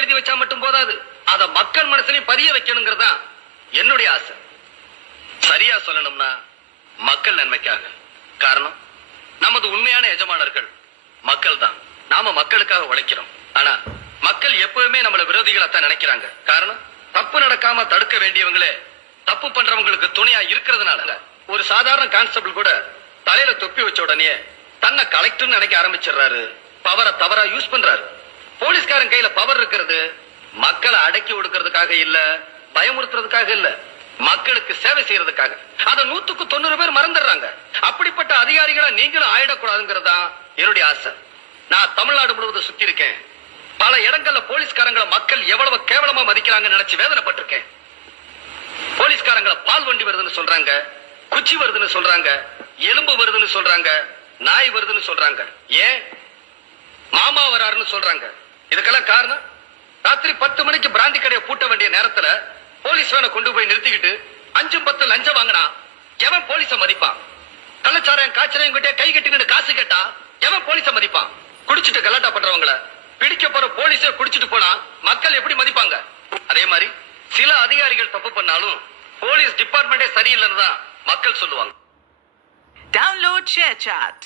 எழுதி வச்சா மட்டும் போதாது, அத மக்கள் மனசுலயும் பதிய வைக்கணுங்கிறதா என்னுடைய ஆசை. சரியா சொல்லணும்னா மக்கள் நன்மைக்காக. காரணம், நமது உண்மையான எஜமானர்கள் மக்கள் தான். நாம மக்களுக்காக உழைக்கிறோம். ஆனா மக்கள் எப்பவுமே நம்மள விரோதிகளாத்தான் நினைக்கிறாங்க. காரணம், தப்பு நடக்காம தடுக்க வேண்டியவங்களே தப்பு பண்றவங்களுக்கு துணையா இருக்கிறதுனால. ஒரு சாதாரண கான்ஸ்டபிள் கூட தலையில தொப்பி வச்ச உடனே தன்னை கலெக்டர் நினைக்க ஆரம்பிச்சிடுறாரு. பவரை தவறா யூஸ் பண்றாரு. போலீஸ்காரன் கையில பவர் இருக்கிறது மக்களை அடக்கி ஒடுக்கிறதுக்காக இல்ல, பயமுறுத்துறதுக்காக இல்ல, மக்களுக்கு சேவை செய்யறதுக்காக. அத 100க்கு 90 பேர் மறந்துடுறாங்க. அப்படிப்பட்ட அதிகாரிகளை நீங்களும் ஆயிடக்கூடாதுங்கிறதா என்னுடைய ஆசை. நான் தமிழ்நாடு முழுவதும் சுத்தி இருக்கேன். பல இடங்கள்ல போலீஸ்காரங்களை மக்கள் எவ்வளவு கேவலமா மதிக்கிறாங்க நினைச்சு வேதனைப்பட்டிருக்கேன். போலீஸ்காரங்களை பால் வண்டி வருதுன்னு சொல்றாங்க, குச்சி வருதுன்னு சொல்றாங்க, எலும்பு வருதுன்னு சொல்றாங்க, நாய் வருதுன்னு சொல்றாங்க, ஏன் மாமா வராருன்னு சொல்றாங்க. இதுக்கெல்லாம் காரணம், ராத்திரி 10 மணிக்கு பிராந்தி கடையை பூட்ட வேண்டிய நேரத்துல போலீஸ் வேனை கொண்டு போய் நிறுத்திக்கிட்டு 5-10 லஞ்சம் வாங்கினா எவன் போலீஸ மதிப்பான்? கள்ளச்சாரையும் காய்ச்சலையும் கிட்டே கை கட்டிக்கிட்டு காசு கேட்டா எவன் போலீஸ மதிப்பான்? குடிச்சிட்டு கலாட்டா பண்றவங்கள பிடிக்க போற போலீஸ குடிச்சிட்டு போனா மக்கள் எப்படி மதிப்பாங்க? அதே மாதிரி சில அதிகாரிகள் தப்பு பண்ணாலும் போலீஸ் டிபார்ட்மெண்டே சரியில்லைன்னு தான் மக்கள் சொல்லுவாங்க. Download ShareChat.